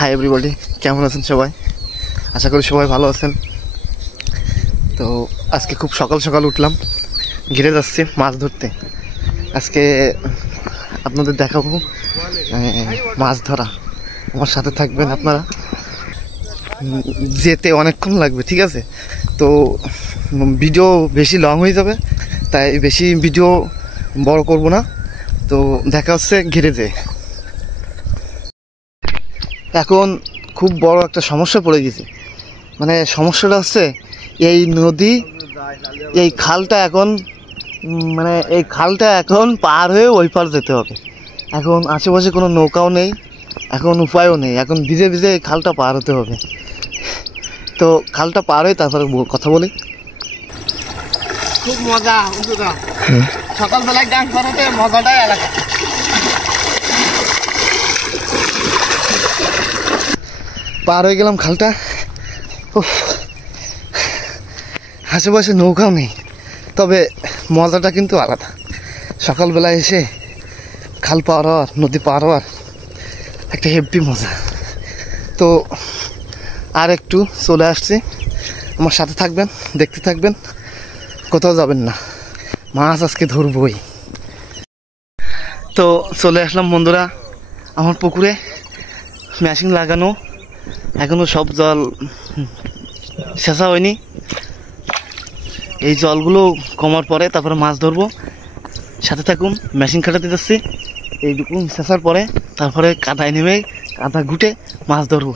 Hi everybody, কেমন আছেন সবাই? আশা করি সবাই ভালো আছেন। তো আজকে খুব সকাল সকাল উঠলাম, ঘিরে যাচ্ছি মাছ ধরতে। আজকে আপনাদের দেখাবো মাছ ধরা। আমার সাথে থাকবেন আপনারা। যেতে অনেকক্ষণ লাগবে, ঠিক আছে? তো ভিডিও বেশি লং হয়ে যাবে, তাই বেশি ভিডিও বড় করব না। তো দেখা হচ্ছে ঘিরে যেয়ে। এখন খুব বড় একটা সমস্যা পড়ে গেছে। মানে সমস্যাটা হচ্ছে এই নদী, এই খালটা এখন এই খালটা এখন পার হয়ে ওই পার যেতে হবে। এখন আশেপাশে কোনো নৌকাও নেই, এখন উপায়ও নেই, এখন ভিজে ভিজে এই খালটা পার হতে হবে। তো খালটা পার হয়ে তারপরে কথা বলি। খুব মজা সকালবেলায় গান করাতে মজাটাই আলাদা। পার হয়ে গেলাম খালটা। আশেপাশে নৌকাও নেই, তবে মজাটা কিন্তু আলাদা। সকালবেলায় এসে খাল পার হওয়ার, নদী পার হওয়ার একটা হেভি মজা। তো আর একটু চলে আসছি, আমার সাথে থাকবেন, দেখতে থাকবেন, কোথাও যাবেন না। মাছ আজকে ধরবই। তো চলে আসলাম বন্ধুরা আমার পুকুরে। মেশিন লাগানো, এখনো সব জল শেষা হয়নি। এই জলগুলো কমার পরে তারপরে মাছ ধরবো। সাথে থাকুন, মেশিন খাটাতে যাচ্ছি। এইটুকু শেষার পরে তারপরে কাদায় নেমে কাদা ঘুটে মাছ ধরবো।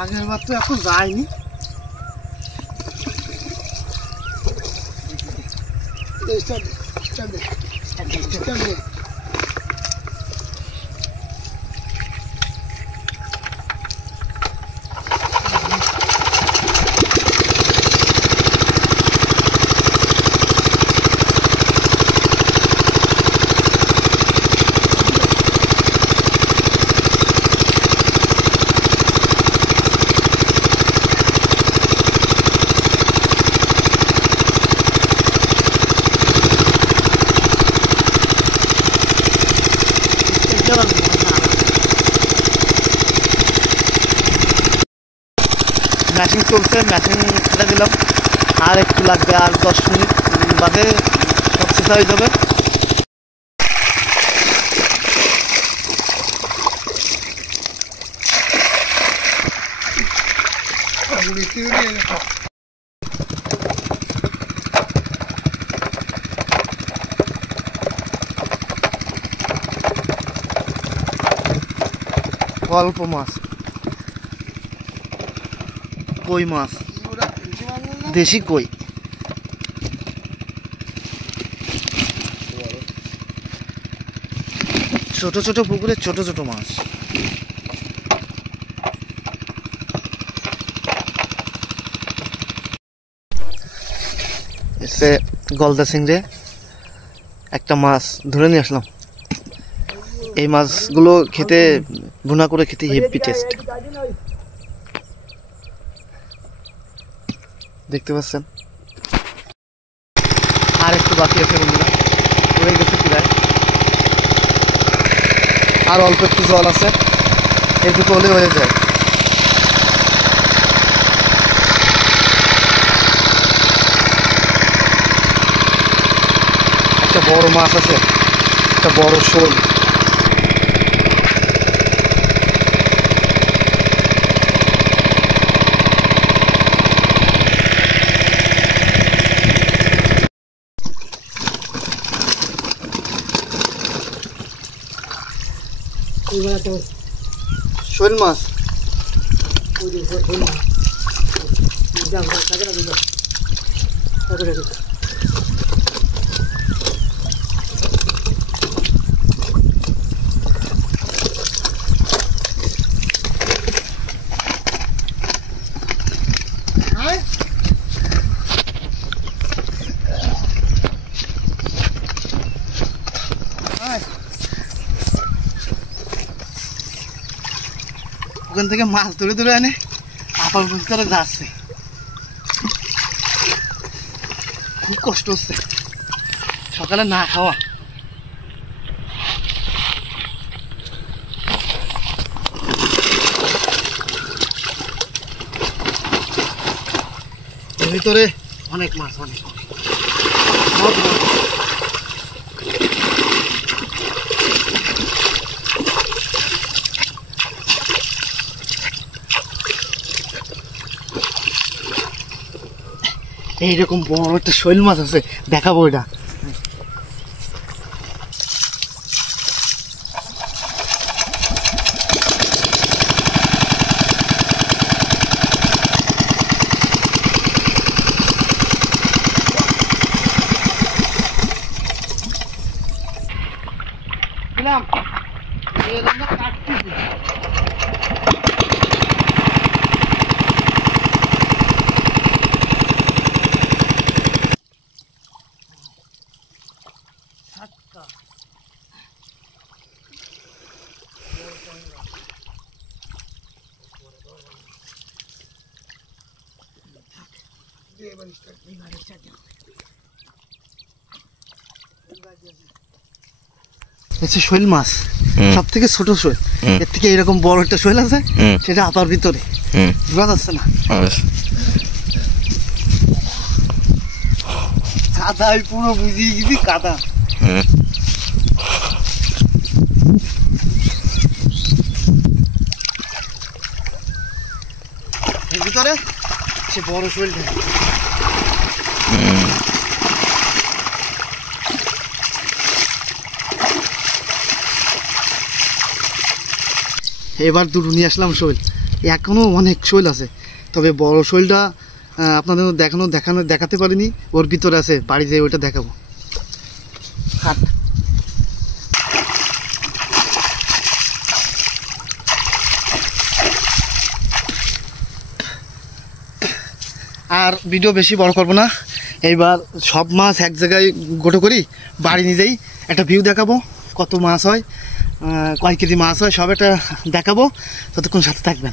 আগের বার তো এখন যায়নি। মেশিন চলছে, মেশিন ছেড়ে দিলাম। আর একটু লাগবে, আর 10 মিনিট বাদে সব শেষ হয়ে যাবে। অল্প মাছ, কই মাছ, দেশি কই। ছোট ছোট পুকুরে ছোট ছোট মাছ। এসে গলদা চিংড়ে একটা মাছ ধরে নিয়ে আসলাম। এই মাছগুলো খেতে, ভুনা করে খেতে হেভি টেস্ট। দেখতে পাচ্ছেন, আর একটু বাকি আছে বন্ধুরা, হয়ে গেছে প্রায়। আর অল্প একটু জল আছে, এইটুকু হলে হয়ে যায়। একটা বড় মাছ আছে, একটা বড় শোল। শোল মাছ ওখান থেকে মাছ ধরে ধরে এনে আপার করে যাচ্ছে। খুব কষ্ট হচ্ছে সকালে না খাওয়া। এর ভিতরে অনেক মাছ, অনেক বহুত মাছ। এইরকম বড় একটা শৈল মাছ আছে, দেখাবো এটা। শৈল মাছ সব থেকে ছোট শৈল, এর থেকে এরকম বড় একটা শৈল আছে, সেটা আপার ভিতরে বোঝা যাচ্ছে না। কাদায় পুরো বুঝিয়ে গেছি, কাদা। এর ভিতরে সে বড় শৈলটা। এবার দুটো নিয়ে আসলাম শৈল, এখনো অনেক শৈল আছে, তবে বড় শৈলটা আপনাদের দেখাতে পারিনি, ওর ভিতরে আছে, বাড়ি যেয়ে ওইটা দেখাবো। হাট আর ভিডিও বেশি বড় করবো না, এইবার সব মাছ এক জায়গায় গোটো করি, বাড়ি নিয়ে যাই, একটা ভিউ দেখাবো, কত মাছ হয়, কয় কেজি মাছ হয়, সব একটা দেখাবো। ততক্ষণ সাথে থাকবেন।